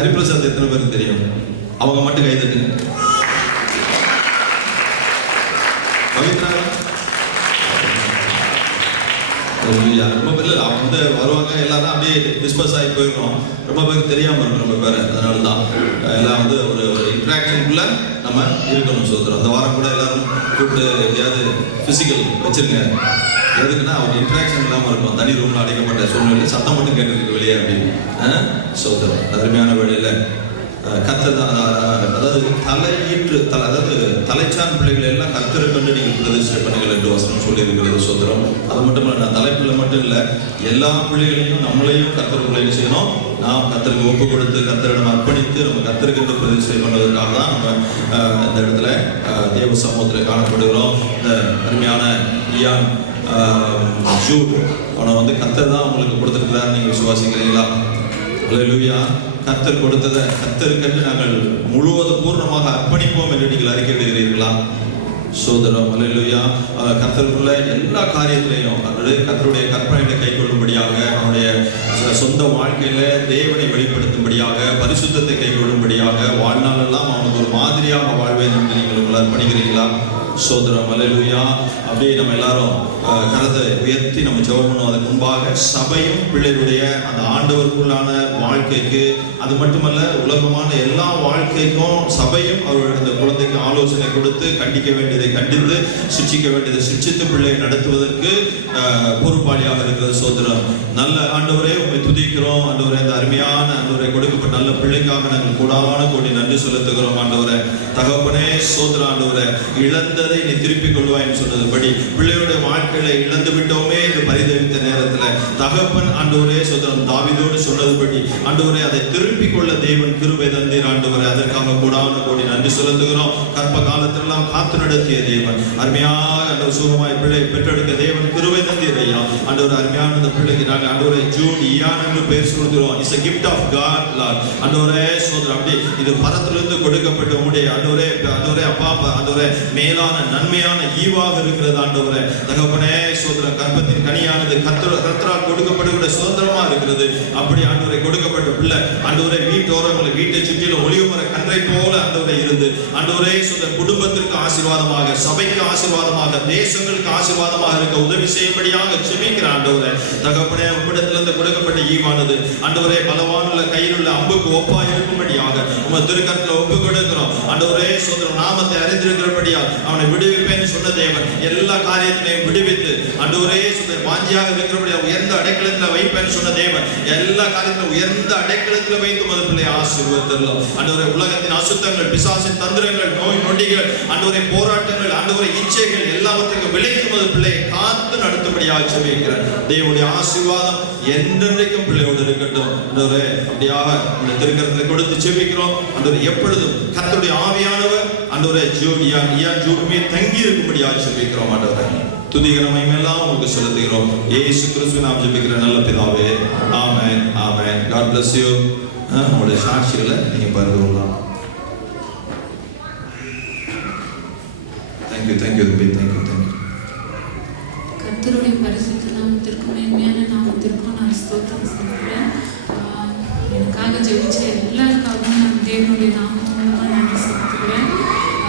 ஹரிபிரசாத் எத்தனை பேருக்கு தெரியும்? அவங்க மட்டும் கை தட்டுங்க. பவித்ரா ரொம்ப பேர் அவங்க வந்து வருவாங்க, எல்லாரும் அப்படியே டிஸ்பர்ஸ் ஆகி போயிடும். ரொம்ப பேருக்கு தெரியாமல் இருக்கும் ரொம்ப பேர். அதனால தான் எல்லாம் வந்து ஒரு இன்ட்ராக்ஷனுக்குள்ள நம்ம இருக்கணும். சோதரம் அந்த வாரம் கூட எல்லாரும் கூப்பிட்டு எதையாவது ஃபிசிக்கல் வச்சிருங்க. எதுக்குன்னா அவங்க இன்ட்ராக்ஷன் இல்லாமல் இருக்கும். தனி ரூம்ல அடைக்கப்பட்ட சூழ்நிலை சத்தம் மட்டும் கேட்டுருக்கு வெளியே அப்படின்னு. சோதரம் அருமையான வேலையில் கர்த்தர் அதாவது தலையீற்று அதாவது தலைச்சான் பிள்ளைகள் எல்லாம் கர்த்தரை கண்டு நீங்கள் பிரதிஷ்டை பண்ணுங்கள் என்று வசனம் சொல்லி இருக்கிறது. சோதரம் அது மட்டும் இல்லை, நான் தலைப்பிள்ளை மட்டும் இல்லை, எல்லா பிள்ளைகளையும் நம்மளையும் கர்த்தர் பிள்ளைகள் செய்யணும். நாம் கர்த்தருக்கு ஒப்பு கொடுத்து கர்த்தரிடம் அர்ப்பணித்து நம்ம கர்த்தருக்கு என்று பிரதிஷ்டை பண்ணுவதற்காக தான் நம்ம இந்த இடத்துல தேவ சமூகத்தில் காணப்படுகிறோம். இந்த அருமையான இயான் ஜூட் அவனை வந்து கர்த்தர் தான் உங்களுக்கு கொடுத்துருக்கிறார். நீங்கள் விசுவாசிக்கிறீங்களா? அல்லேலூயா. கர்த்தர் கொடுத்ததை கர்த்தருக்கென்று நாங்கள் முழுவதும் பூர்ணமாக அர்ப்பணிப்போம் என்று நீங்கள் அறிக்கையிடுகிறீர்களா? சோதரம் அல்லேலூயா. கர்த்தருக்குள்ள எல்லா காரியத்திலையும் கர்த்தருடைய கற்பனைகளை கை கொள்ளும்படியாக, அவனுடைய சொந்த வாழ்க்கையில தேவனை வெளிப்படுத்தும்படியாக, பரிசுத்தத்தை கை கொள்ளும்படியாக, வாழ்நாளெல்லாம் அவனுக்கு ஒரு மாதிரியாக வாழ்வேன் என்று நீங்கள் உங்களை அர்ப்பணிக்கிறீங்களா? சோதரம் அல்லேலூயா. அப்படியே நம்ம எல்லாரும் கரத்தை உயர்த்தி நம்ம ஜெபம் பண்ணுவோம். அதுக்கு முன்பாக சபையும் பிள்ளைகளுடைய அந்த ஆண்டவருக்குள்ளான வாழ்க்கைக்கு, அது மட்டுமல்ல உலகமான எல்லா வாழ்க்கைக்கும் சபையும் அவர்கள் அந்த குழந்தைக்கு ஆலோசனை கொடுத்து கண்டிக்க வேண்டியதை கண்டித்து, சிக்ஷிக்க வேண்டியதை சிக்ஷித்து பிள்ளையை நடத்துவதற்கு பொறுப்பாளியாக இருக்கிறது. சோதரம் நல்ல ஆண்டவரே உண்மை துதிக்கிறோம். ஆண்டவரே இந்த அருமையான ஆண்டவரை கொடுக்கப்பட்ட நல்ல பிள்ளைக்காக நாங்கள் கூடான கோடி நன்றி செலுத்துகிறோம். ஆண்டவரே தகப்பனே சோதர ஆண்டவரே, இழந்ததை நீ திருப்பிக் கொள்வாய்ன்னு சொன்னதுபடி பிள்ளையுடைய வாழ்க்கையில இழந்து விட்டோமே என்று பரிதவித்த நேரத்தில் தகப்பன் ஆண்டவரே சோதரன் தாவீதோடு சொன்னதுபடி ஆண்டவரே அதை திருப்பிக் கொள்ள தேவன் கிருபை தந்தீர். ஆண்டவரே அதற்காக கூடான கோடி நன்றி செலுத்துகிறோம். கற்ப காலத்திலெல்லாம் காத்து நடத்திய தேவன், அருமையாக ஆண்டவர் சுகமாய் பிள்ளை பெற்றெடுக்க தேவன் கிருபை தந்தீர் ஐயா. ஆண்டவர் அருமையான இந்த பிள்ளைக்கு நாங்கள் ஆண்டவரை ஜூட் இயான் என்று பெயர் சொல்கிறோம். It's a gift of God Lord. ஆண்டவரே சோதரன் அப்படி இது பரத்திலிருந்து கொடுக்கப்பட்ட உம்முடைய ஆண்டவரே அப்பா ஆண்டவரே மேலான நன்மையான ஈவாக இருக்கிறது. ஆண்டவரே தகப்பனே சோதரன் கற்பத்தின் கனியானது கர்த்தரால் கொடுக்கப்படுகிற சுதந்திரமா இருக்கிறது. அப்படி ஆண்டவரை கொடுக்கப்பட்ட பிள்ளை ஆண்டவரே வீட்டோரங்களை வீட்டை சுற்றிலும் ஒளிவுமர கன்றை போல ஆண்டவரை இருந்து ஆண்டவரே சோதரன் குடும்பத்திற்கு ஆசீர்வாதமாக, சபைக்கு ஆசீர்வாதமாக, தேசங்களுக்கு ஆசீர்வாதமாக இருக்க உதவி செய்யும்படியாக ஜெபிக்கிற ஆண்டவரே தகப்பனே உம்மிடத்திலிருந்து கொடுக்கப்பட்ட ஈவானது ஆண்டவரே பலவானுள்ள கையில் உள்ள அம்புக்கு ஒப்பா இருக்கும்படியாக உமது திருக்கரத்தில் ஒப்பு கொடுக்கிறோம். ஆண்டவரே சோதரன் நாமத்தை அறிந்திருக்கிறபடியால் அவனை விடுவிப்பேன்னு சொன்ன தேவன் எல்லா காரியத்திலையும் விடுவித்து ஆண்டவரே சோதரன் வாஞ்சியாக இருக்கிறபடியால் உயர்ந்த அடைக்கலத்தில் வைப்பேன்னு சொன்ன தேவன் எல்லா காரியத்திலும் உயர்ந்த அடைக்கலத்தில் வைத்து உமது பிள்ளை ஆசீர்வதித்தரலாம். ஆண்டவரே உலகத்தின் அசுத்தங்கள், பிசாசின் தந்திரங்கள், நோய் நொடிகள், ஆண்டவரே போராட்டங்கள், ஆண்டவரே இச்சைகள் எல்லாவற்றுக்கும் விலைக்கு உமது பிள்ளை காத்து நடத்தும்படியாக ஜெபிக்கிறேன். தேவனுடைய ஆசீர்வாதம் என்றென்றைக்கும் பிள்ளையோடு இருக்கட்டும். ஆண்டவரே அப்படியாக இந்த திருக்கரத்தில் கொடுத்து ஜெபிக்கிறோம். ஆண்டவரே எப்பொழுதும் கர்த்தருடைய ஆவியானவர் ஆண்டவரே ஜூடுமே தங்கி இருக்கும்படியாக ஜெபிக்கிறோம். ஆண்டவரே துதிகர மகிமையெல்லாம் உங்களுக்கு செலுத்துகிறோம். இயேசு கிறிஸ்துவின் நாமத்தில் ஜெபிக்கிற நல்ல பிதாவே, ஆமென் ஆமென். God bless you. உங்களுடைய சாட்சிகளை நீங்க பகிர்ந்து கொள்ளலாம். Thank you தம்பி. Thank you. கர்த்தருடைய பரிசுத்த நாமத்திற்கும் மேன்மையான நாமத்திற்கும் நான் ஸ்தோத்திரம் சொல்கிறேன். எனக்காக ஜெபிச்ச எல்லாருக்காகவும் நான் தேவனுடைய நாமம் மூலமாக நன்றி செலுத்துகிறேன்.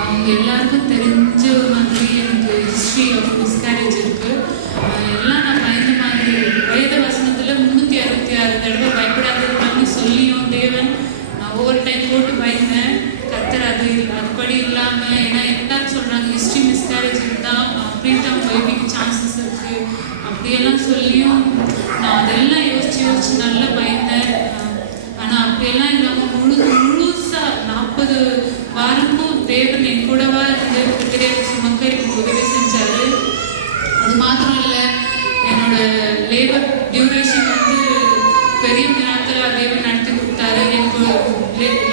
அவங்க எல்லாருக்கும் தெரிஞ்ச மாதிரி எனக்கு ஹிஸ்ட்ரி ஆஃப் மிஸ்கேரேஜ் இருக்குது. எல்லாம் நான் பயந்த மாதிரி வேத வசனத்தில் 366 தடவை பயப்படாததுன்னு சொல்லியும் தேவன் நான் ஒவ்வொரு டைம் போட்டு பயந்தேன். கர்த்தர் அதுபடி இல்லாமல், ஏன்னா எல்லாரும் சொல்கிறாங்க ஹிஸ்ட்ரி மிஸ்கேரேஜ் இருந்தால் ப்ரீடம் பேபிக்கு சான்சஸ் இருக்குது அப்படியெல்லாம் சொல்லியும் நான் அதெல்லாம் யோசிச்சு நல்லா பயந்தேன். ஆனால் அப்படியெல்லாம் இல்லாமல் முழுசாக 40 வாரமும் தேவன் என் கூடவா இருந்து பிள்ளையை சுமக்க எனக்கு உதவி செஞ்சார். அது மாத்திரம் இல்லை, என்னோட லேபர் டியூரேஷன் வந்து பெரிய நாட்களாக தேவன் நடத்தி கொடுத்தாரு. எனக்கு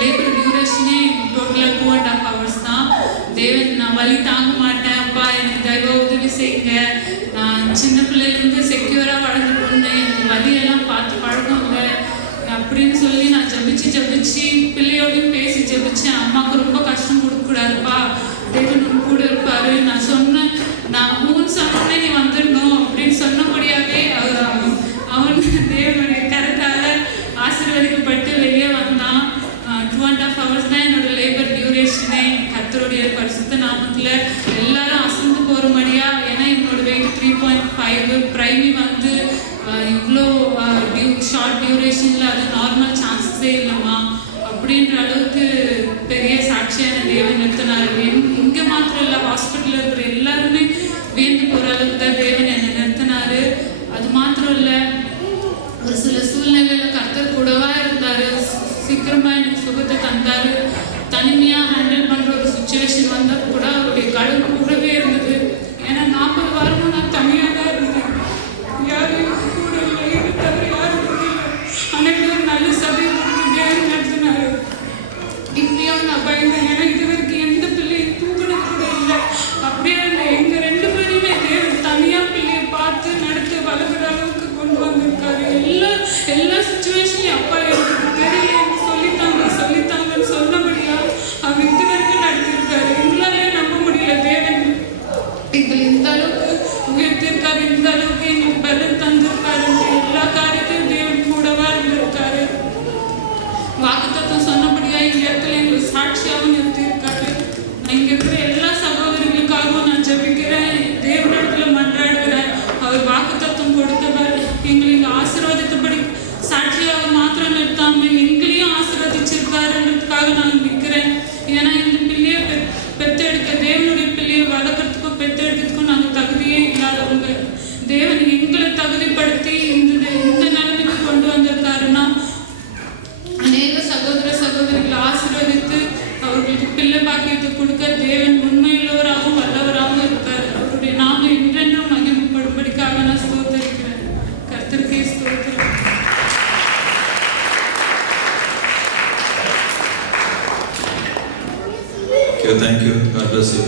லேபர் டியூரேஷனே டோட்டலாக 2.5 hours தான். தேவன் நான் வலி தாங்க மாட்டேன், அப்பா எனக்கு தயவு உதவி செய்யுங்க, நான் சின்ன பிள்ளைலேருந்து செக்யூராக வளர்ந்து போனேன், எனக்கு வலியெல்லாம் பார்த்து பழக்கம் இல்லை அப்படின்னு சொல்லி நான் ஜபிச்சு பிள்ளையோடையும் பேசி ஜபிச்சேன். அம்மாவுக்கு ரொம்ப கஷ்டம் கொடுக்கக்கூடாதுப்பா, தேவன் கூட இருப்பாரு. நான் சொன்னேன், நான் 3 சொன்னோன்னே நீ வந்துடணும் அப்படின்னு சொன்னபடியாகவே அவன் தேவனுடைய கரத்தால் ஆசீர்வதிக்கப்பட்டு வெளியே வந்தான். நாமத்துல எல்லாரும் அசந்து போறபடியா. ஏன்னா என்னோட வெயிட் 3.5, பிரைமி வந்து இவ்வளோ ஷார்ட் டியூரேஷன்ல அது நார்மல் சான்சஸே இல்லைம்மா அப்படின்ற அளவுக்கு பெரிய சாட்சியான தேவன் நிறுத்தினார். இங்க மாத்திரம் இல்லை, ஹாஸ்பிட்டல்ல இருக்கிற எல்லாருமே வியந்து போற அளவுக்கு தான் தேவன் என்னை நிறுத்தினாரு. அது மாத்திரம் இல்லை, ஒரு சில சூழ்நிலையில கர்த்தர் கூடவா இருந்தாரு, சீக்கிரமா எனக்கு சுகத்தை தந்தாரு. தனிமையா ஹேண்டில் பண்ற ஒரு சுச்சுவேஷன் வந்தா கூட அவருடைய கடன் கூடவே இருந்தது. ஏன்னா 40 வாரமும் நான் தனியா தான் இருந்தேன், யாரும் கூட இல்லை, இது தவிர யாரும் இல்லை. அன்னைக்கு ஒரு நல்ல சபையை கொடுத்து தேவன் நடத்தினாரு. இப்பயும் நான் பயந்தேன், ஏன்னா இது வரைக்கும் எந்த பிள்ளையும் தூக்கினது கூட இல்லை. அப்படியே எங்க 2 பேரையுமே தேவன் தனியா பிள்ளையை பார்த்து நடத்த வளர்க்குற அளவுக்கு கொண்டு வந்திருக்காரு. எல்லா சுச்சுவேஷன்லையும் அப்பா எனக்கு தெரியல, சொல்லித்தாங்கன்னு சொன்னபடியா அவர் இது வரைக்கும் நடத்திருக்காரு. எங்களாலே நம்ப முடியல, தேவன் எங்களை இந்த அளவுக்கு உயர்த்திருக்காரு, இந்த அளவுக்கு எங்களுக்கு பலன் தந்திருக்காரு. எல்லா காரியத்தையும் தேவன் கூடவா இருந்திருக்காரு. வாக்குத்தத்தம் சொன்னபடியா இந்த இடத்துல எங்களுக்கு சாட்சியாகவும் நிறுத்தியிருக்காரு. நான் இங்க இருக்கிற எல்லா சகோதரிகளுக்காகவும் நான் ஜெபிக்கிறேன், தேவனிடத்துல மன்றாடுகிறேன். அவர் வாக்குத்தத்தம் கொடுத்தவர் எங்களை இங்க ஆசீர்வாதத்தபடி சாட்சியாக மாத்திரம் நிறுத்தாம எங்களையும் ஆசீர்வதிச்சிருக்காருன்றதுக்காக நான் நிற்கிறேன். ஏன்னா இந்த பிள்ளையை பெத்தெடுக்க, தேவனுடைய பிள்ளையை வளர்க்கறதுக்கும் பெத்தெடுக்கிறதுக்கும் நாங்கள் தகுதியே இல்லாதவங்க. தேவன் எங்களை தகுதிப்படுத்தி இந்த நிலைமைக்கு கொண்டு வந்திருக்காருன்னா அநேக சகோதரிகளை ஆசீர்வதித்து அவர்களுக்கு பிள்ளை பாக்கியத்தை கொடுக்க தேவன் உண்மையுள்ளவராகவும் வல்லவராகவும் இருக்காரு. அவருடைய நாமம் என்றென்றும் மகிமைப்படும்படிக்காக நான் ஸ்தோத்திரிக்கிறேன். கர்த்தருக்கே ஸ்தோத்திரம். Thank you. God bless you.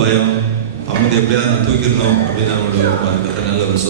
பயம் அவங்க எப்படியாவது நான் தூக்கிடணும் அப்படின்னு அவங்களோட நல்ல ஒரு